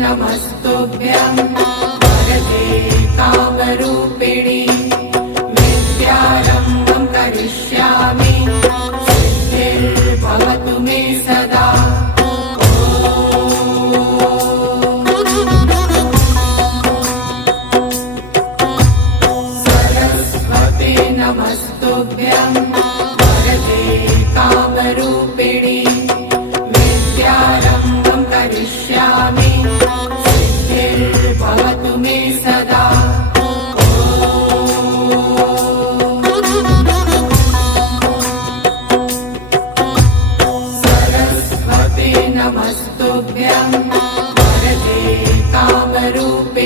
नमस्तुभ्यं वरदे कामरूपिणि विद्यारम्भं करिष्यामि सिद्धिर्भवतु मे सदा। सरस्वते नमस्तुभ्यं वरदे कामरूपिणि विद्यारम्भं करिष्यामि सिद्धिर्भवतु मे सदा। सरस्वते नमस्तुभ्यं वरदे कामरूपिणि